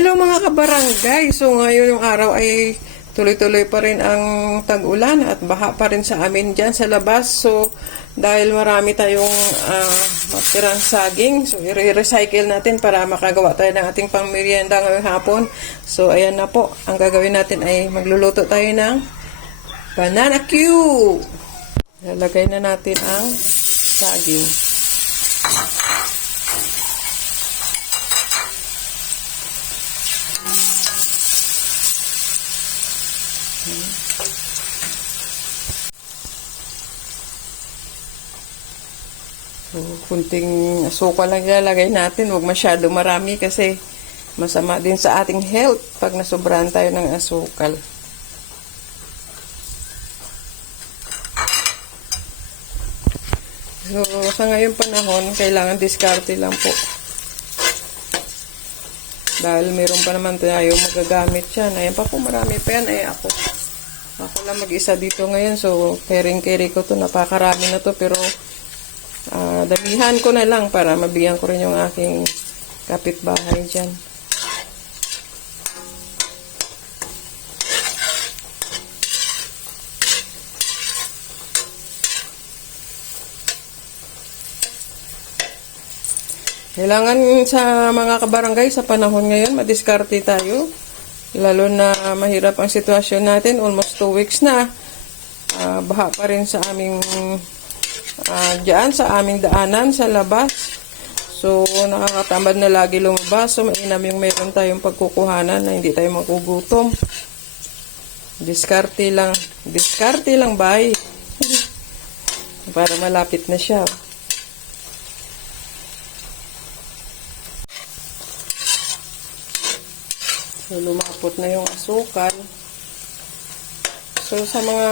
Hello mga kabarangay. So ngayon yung araw ay tuloy-tuloy pa rin ang tag-ulan at baha pa rin sa amin dyan sa labas. So dahil marami tayong matirang saging, so i-recycle natin para makagawa tayo ng ating pangmerienda ngayong hapon. So ayan na po, ang gagawin natin ay magluluto tayo ng banana Q. Lalagay na natin ang saging. So, kunting asukal lang ilalagay natin. Huwag masyado marami kasi masama din sa ating health pag nasobrahan tayo ng asukal. So, sa ngayong panahon, kailangan diskarte lang po. Dahil meron pa naman tayo magagamit yan. Ayan pa po, marami pa yan. Ay, ako lang mag-isa dito ngayon. So, caring-carry ko to. Napakarami na to. Pero, damihan ko na lang para mabigyan ko rin yung aking kapitbahay dyan. Kailangan sa mga kabarangay sa panahon ngayon, madiskarte tayo. Lalo na mahirap ang sitwasyon natin. Almost 2 weeks na. Baha pa rin sa aming dyan sa aming daanan sa labas. So nakakatamad na lagi lumabas. So mainam yung meron tayong pagkukuhanan na hindi tayo magugutom. Diskarte lang bay. Para malapit na siya. So lumapot na yung asukal. So sa mga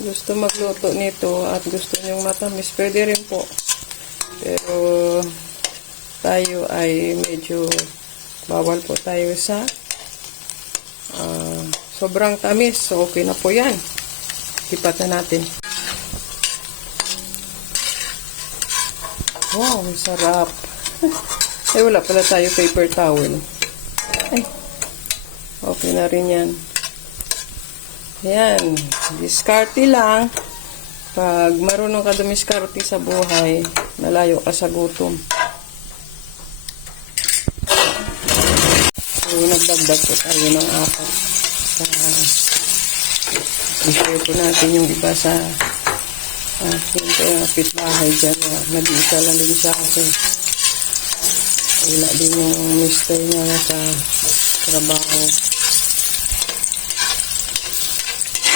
gusto magluto nito at gusto nyong matamis, pwede rin po. Pero tayo ay medyo bawal po tayo sa sobrang tamis. So okay na po yan. Tipat na natin. Wow, sarap. Ay, wala pala tayo paper towel. Ay, okay na rin yan. Ayan, diskarte lang. Pag marunong ka dumiskarte sa buhay, malayo ka sa gutom. So, nagdagdag po tayo ng 4. I-share po natin yung iba sa aking kapitbahay dyan. Nag-isa lang din siya kasi wala din yung mister niya sa trabaho.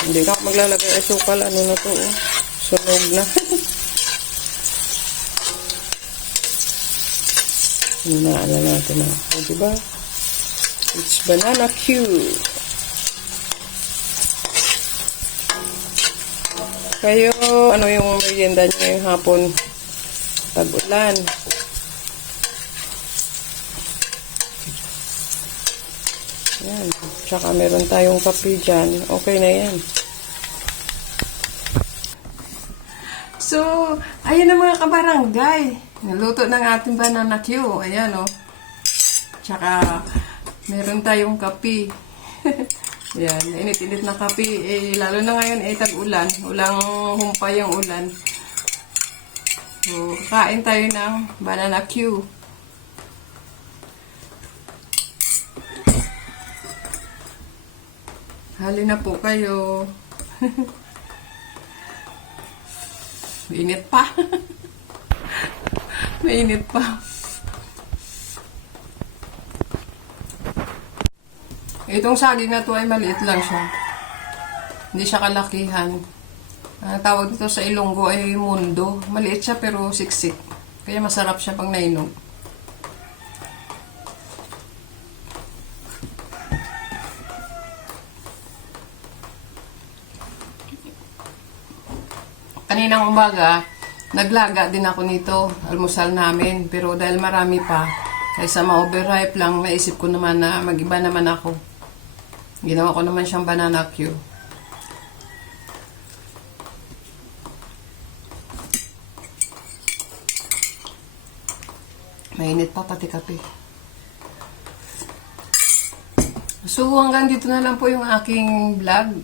Hindi na ako maglalagay asukal. Ano na to? Oh? Sunog na. Hinaan natin na. O, diba? It's banana Q. Kayo, ano yung merienda nyo ngayong hapon? Tag-ulan. Yan. Tsaka meron tayong kape dyan. Okay na yan. So, ayan na mga kabarangay. Naluto ng ating banana Q. Ayan o. Tsaka, meron tayong kape. Yan. Init-init na kape. Eh, lalo na ngayon, tag-ulan. Ulang humpay ang ulan. So, kain tayo ng banana Q. Hali na po kayo. Mainit pa. Mainit pa. Itong saging na to ay maliit lang siya. Hindi siya kalakihan. Tawag dito sa Ilonggo ay mundo. Maliit siya pero siksik. Kaya masarap siya pang nainom. Kaninang umaga, naglaga din ako nito, almusal namin. Pero dahil marami pa, kaysa ma-overripe lang, naisip ko naman na mag-iba naman ako. Ginawa ko naman siyang banana Q. Mainit pa pati kape. So, hanggang dito na lang po yung aking vlog.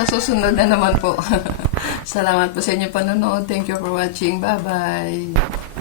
Sa susunod na naman po. Salamat po sa inyong panonood. Thank you for watching. Bye-bye.